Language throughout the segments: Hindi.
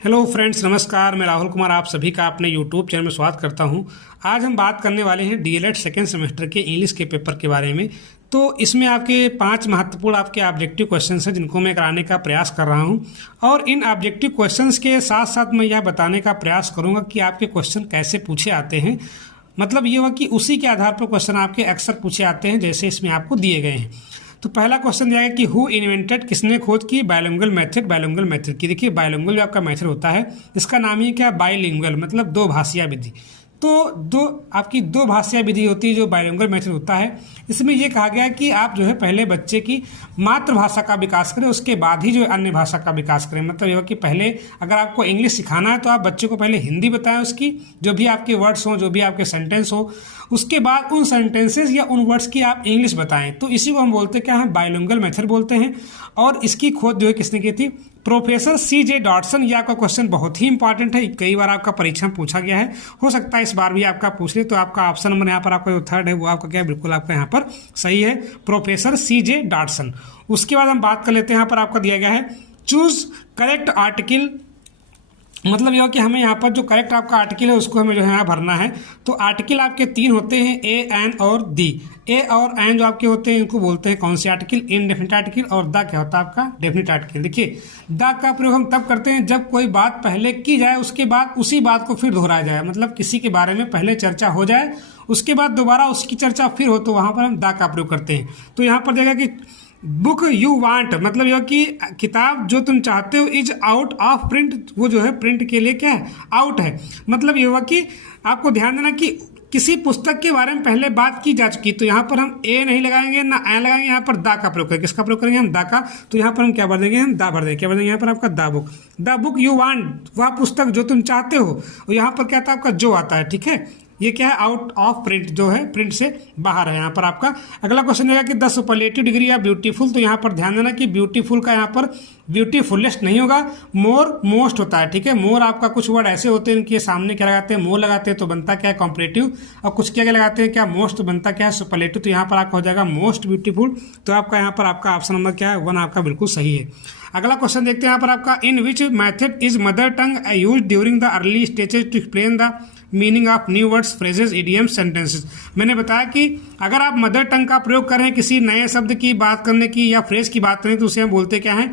हेलो फ्रेंड्स, नमस्कार। मैं राहुल कुमार आप सभी का अपने यूट्यूब चैनल में स्वागत करता हूं। आज हम बात करने वाले हैं डीएलएड सेकेंड सेमेस्टर के इंग्लिश के पेपर के बारे में। तो इसमें आपके 5 महत्वपूर्ण आपके ऑब्जेक्टिव क्वेश्चंस हैं जिनको मैं कराने का प्रयास कर रहा हूं। और इन ऑब्जेक्टिव क्वेश्चंस के साथ साथ मैं यह बताने का प्रयास करूंगा कि आपके क्वेश्चन कैसे पूछे आते हैं। मतलब ये हुआ कि उसी के आधार पर क्वेश्चन आपके अक्सर पूछे आते हैं जैसे इसमें आपको दिए गए हैं। तो पहला क्वेश्चन दिया गया कि हु इन्वेंटेड, किसने खोज की बायलिंगुअल मेथड की। देखिए बायलिंगुअल जो आपका मेथड होता है इसका नाम ही क्या, बाइलिंगुअल मतलब दो भाषीय विधि। तो दो भाषीय विधि होती है जो बायलिंगुअल मेथड होता है। इसमें यह कहा गया है कि आप जो है पहले बच्चे की मातृभाषा का विकास करें, उसके बाद ही जो है अन्य भाषा का विकास करें। मतलब यह कि पहले अगर आपको इंग्लिश सिखाना है तो आप बच्चे को पहले हिंदी बताएं, उसकी जो भी आपके वर्ड्स हों, जो भी आपके सेंटेंस हो, उसके बाद उन सेंटेंसेस या उन वर्ड्स की आप इंग्लिश बताएं। तो इसी को हम बोलते क्या है, बायलिंगुअल मेथड बोलते हैं। और इसकी खोज जो है किसने की थी, प्रोफेसर C.J. डॉटसन। ये आपका क्वेश्चन बहुत ही इंपॉर्टेंट है, कई बार आपका परीक्षा में पूछा गया है, हो सकता है इस बार भी आपका पूछ ले। तो आपका ऑप्शन नंबर यहाँ पर आपका जो थर्ड है वो आपका क्या है, बिल्कुल आपका यहाँ पर सही है, प्रोफेसर C.J. डॉटसन। उसके बाद हम बात कर लेते हैं, यहाँ पर आपका दिया गया है चूज करेक्ट आर्टिकल। मतलब यह कि हमें यहाँ पर जो करेक्ट आपका आर्टिकल है उसको हमें जो है यहाँ भरना है। तो आर्टिकल आपके 3 होते हैं, ए, एन और दी। ए और एन जो आपके होते हैं इनको बोलते हैं कौन से आर्टिकल, इनडेफिनिट आर्टिकल। और द क्या होता है आपका, डेफिनिट आर्टिकल। देखिए द का प्रयोग हम तब करते हैं जब कोई बात पहले की जाए उसके बाद उसी बात को फिर दोहराया जाए। मतलब किसी के बारे में पहले चर्चा हो जाए उसके बाद दोबारा उसकी चर्चा फिर हो, तो वहाँ पर हम द का प्रयोग करते हैं। तो यहाँ पर देखा कि बुक यू वांट, मतलब यह कि किताब जो तुम चाहते हो इज आउट ऑफ प्रिंट, वो जो है प्रिंट के लिए क्या है, आउट है। मतलब यह हुआ कि आपको ध्यान देना कि किसी पुस्तक के बारे में पहले बात की जा चुकी। तो यहाँ पर हम ए नहीं लगाएंगे ना ए लगाएंगे, यहाँ पर दा का प्रयोग करेंगे। किसका प्रयोग करेंगे हम, दा का। तो यहाँ पर हम क्या भर देंगे, हम दा भर देंगे। क्या भर देंगे यहाँ पर आपका, द बुक यू वांट, वह पुस्तक जो तुम चाहते हो। और यहाँ पर क्या था आपका, जो आता है, ठीक है। ये क्या है, आउट ऑफ प्रिंट, जो है प्रिंट से बाहर है। यहाँ पर आपका अगला क्वेश्चन रहेगा कि the superlative degree of beautiful. तो यहाँ पर ध्यान देना कि ब्यूटीफुल का यहाँ पर ब्यूटीफुलेस्ट नहीं होगा, मोर मोस्ट होता है, ठीक है। मोर आपका कुछ वर्ड ऐसे होते हैं इनके सामने क्या लगाते हैं, मोर लगाते हैं तो बनता क्या है, कॉम्परेटिव। और कुछ क्या लगाते हैं, क्या मोस्ट, तो बनता क्या है, सुपरलेटिव। तो यहाँ पर आपका हो जाएगा मोस्ट ब्यूटीफुल। तो आपका यहाँ पर आपका ऑप्शन नंबर क्या है, 1 आपका बिल्कुल सही है। अगला क्वेश्चन देखते हैं यहाँ पर आपका, in which method is mother tongue use during the early stages to explain the meaning of new words, phrases, idioms, sentences. मैंने बताया कि अगर आप मदर टंग का प्रयोग करें किसी नए शब्द की बात करने की या फ्रेज की बात करें तो उसे हम बोलते क्या है,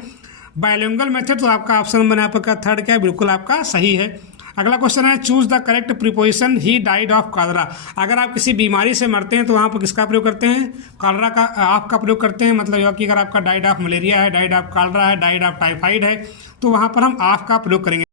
बायलिंगुअल मेथड। तो आपका ऑप्शन नंबर यहाँ पर का थर्ड क्या है, बिल्कुल आपका सही है। अगला क्वेश्चन है, choose the correct preposition he died of cholera. अगर आप किसी बीमारी से मरते हैं तो वहाँ पर किसका प्रयोग करते हैं, कॉलरा का, ऑफ का प्रयोग करते हैं। मतलब यह कि अगर आपका डाइड ऑफ मलेरिया है, डाइड ऑफ कॉलरा है, डाइड ऑफ टाइफाइड है, तो वहाँ पर हम ऑफ का प्रयोग करेंगे।